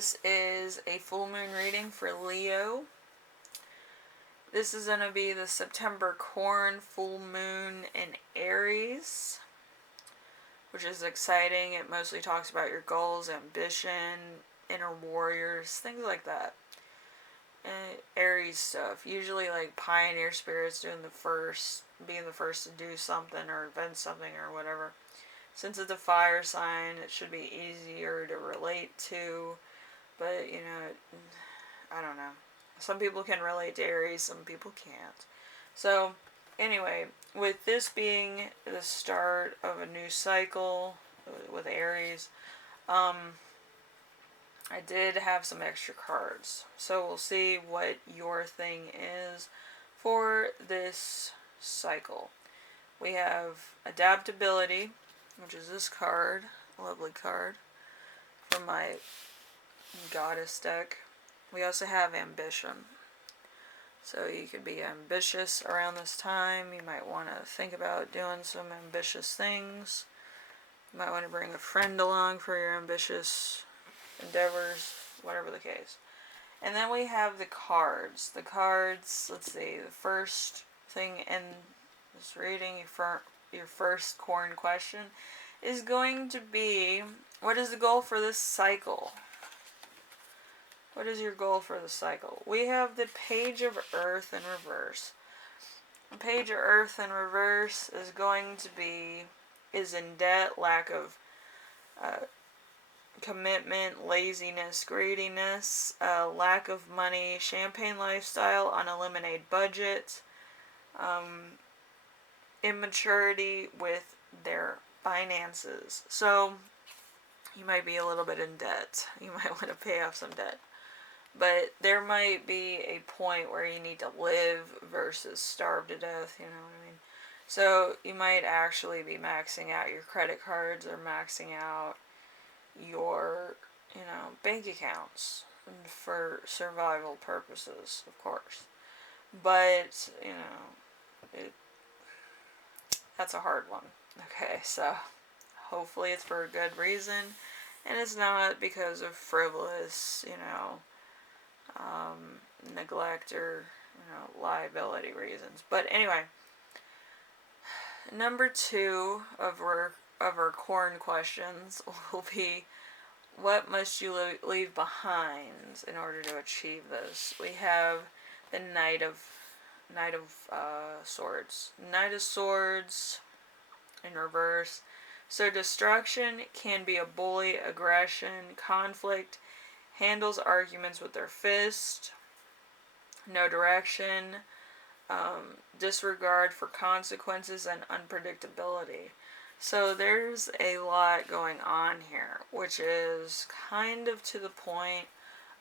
this is a full moon reading for Leo. This is going to be the September corn full moon in Aries, which is exciting. It mostly talks about your goals, ambition, inner warriors, things like that. And Aries stuff. Usually like pioneer spirits being the first to do something or invent something or whatever. Since it's a fire sign, it should be easier to relate to. But, I don't know. Some people can relate to Aries, some people can't. So, anyway, with this being the start of a new cycle with Aries, I did have some extra cards. So we'll see what your thing is for this cycle. We have adaptability, which is this card, lovely card, from my goddess deck. We also have ambition. So you could be ambitious around this time. You might want to think about doing some ambitious things. You might want to bring a friend along for your ambitious endeavors, whatever the case. And then we have the cards. The cards, let's see, the first thing in this reading, your first corn question, is going to be, what is the goal for this cycle? What is your goal for the cycle? We have the Page of Earth in reverse. The Page of Earth in reverse is going to be, is in debt, lack of commitment, laziness, greediness, lack of money, champagne lifestyle, unlimited budget, immaturity with their finances. So you might be a little bit in debt. You might want to pay off some debt. But there might be a point where you need to live versus starve to death, you know what I mean? So you might actually be maxing out your credit cards or maxing out your, bank accounts for survival purposes, of course. But, that's a hard one. Okay, so hopefully it's for a good reason, and it's not because of frivolous, neglect or, liability reasons. But anyway, number 2 of our corn questions will be, what must you leave behind in order to achieve this? We have the Knight of Swords. Knight of Swords in reverse. So destruction can be a bully, aggression, conflict, handles arguments with their fist, no direction, disregard for consequences, and unpredictability. So there's a lot going on here, which is kind of to the point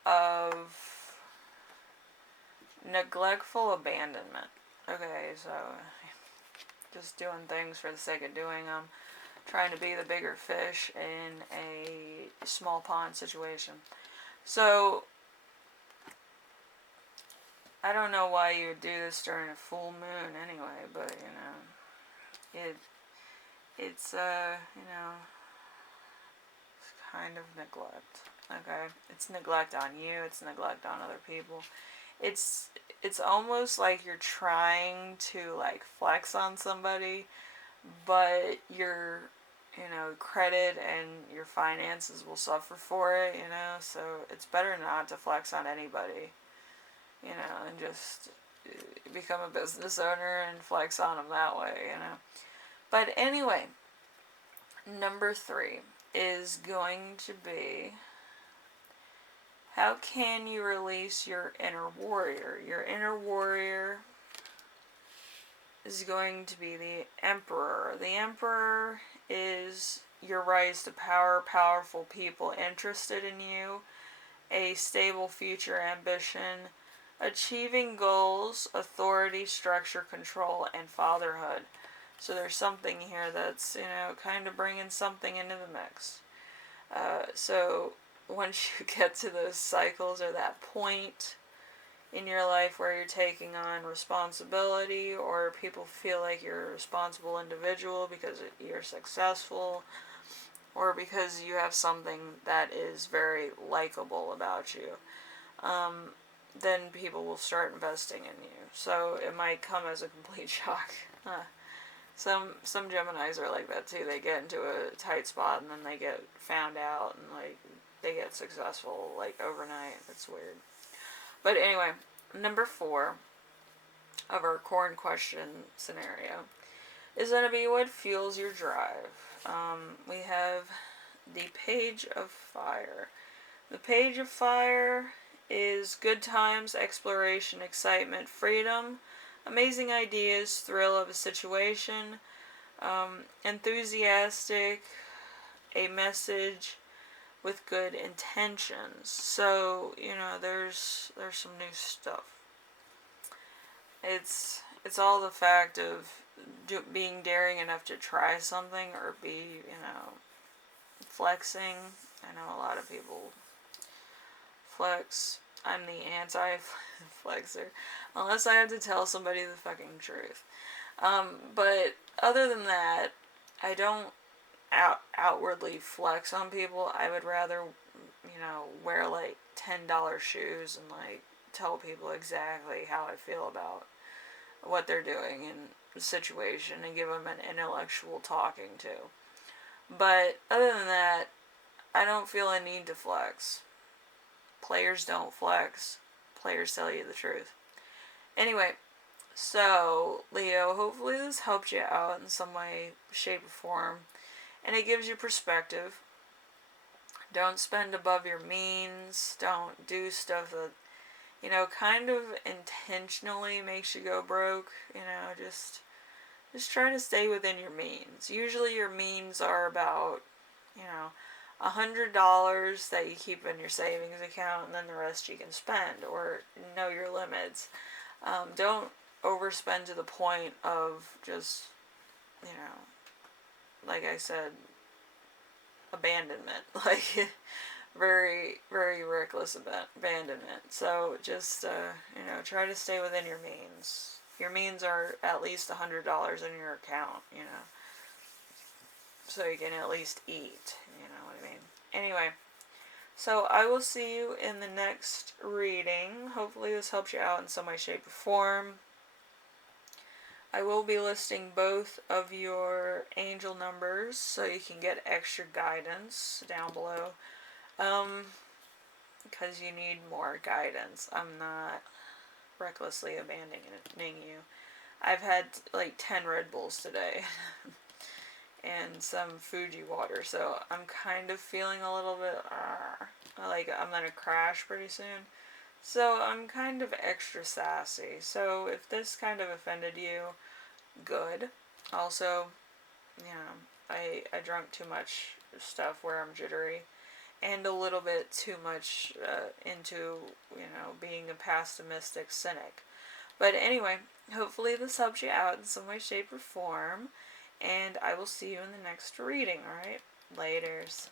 of neglectful abandonment. Okay, so just doing things for the sake of doing them, trying to be the bigger fish in a small pond situation. So I don't know why you would do this during a full moon anyway, but it's kind of neglect. Okay, it's neglect on you. It's neglect on other people. It's almost like you're trying to like flex on somebody, but your credit and your finances will suffer for it. So it's better not to flex on anybody. And just become a business owner and flex on them that way. But anyway, number 3 is going to be, how can you release your inner warrior? Your inner warrior is going to be the Emperor. The Emperor is your rise to power, powerful people interested in you, a stable future ambition, achieving goals, authority, structure, control, and fatherhood. So there's something here that's, kind of bringing something into the mix. So once you get to those cycles or that point in your life where you're taking on responsibility, or people feel like you're a responsible individual because you're successful, or because you have something that is very likable about you, then people will start investing in you. So it might come as a complete shock. Some Geminis are like that too. They get into a tight spot and then they get found out and like they get successful like overnight. It's weird. But anyway, number 4 of our corn question scenario is going to be what fuels your drive. We have the Page of Fire. The Page of Fire is good times, exploration, excitement, freedom, amazing ideas, thrill of a situation, enthusiastic, a message with good intentions. So, there's some new stuff. It's all the fact of being daring enough to try something or be, flexing. I know a lot of people flex. I'm the anti-flexer. Unless I have to tell somebody the fucking truth. But other than that, I don't outwardly flex on people. I would rather, wear like $10 shoes and like tell people exactly how I feel about what they're doing in the situation and give them an intellectual talking to. But other than that, I don't feel a need to flex. Players don't flex. Players tell you the truth. Anyway, so Leo, hopefully this helped you out in some way, shape, or form. And it gives you perspective. Don't spend above your means. Don't do stuff that, kind of intentionally makes you go broke. Just try to stay within your means. Usually your means are about, $100 that you keep in your savings account and then the rest you can spend, or know your limits. Don't overspend to the point of just, like I said, abandonment. Like, very, very reckless abandonment. So just, try to stay within your means. Your means are at least $100 in your account, so you can at least eat, you know what I mean. Anyway, so I will see you in the next reading. Hopefully this helps you out in some way, shape, or form. I will be listing both of your angel numbers so you can get extra guidance down below. Because you need more guidance. I'm not recklessly abandoning you. I've had like 10 Red Bulls today and some Fuji water, so I'm kind of feeling a little bit like I'm gonna crash pretty soon. So I'm kind of extra sassy. So if this kind of offended you, good. Also, I drank too much stuff where I'm jittery and a little bit too much into, being a pessimistic cynic. But anyway, hopefully this helps you out in some way, shape, or form. And I will see you in the next reading, alright? Laters.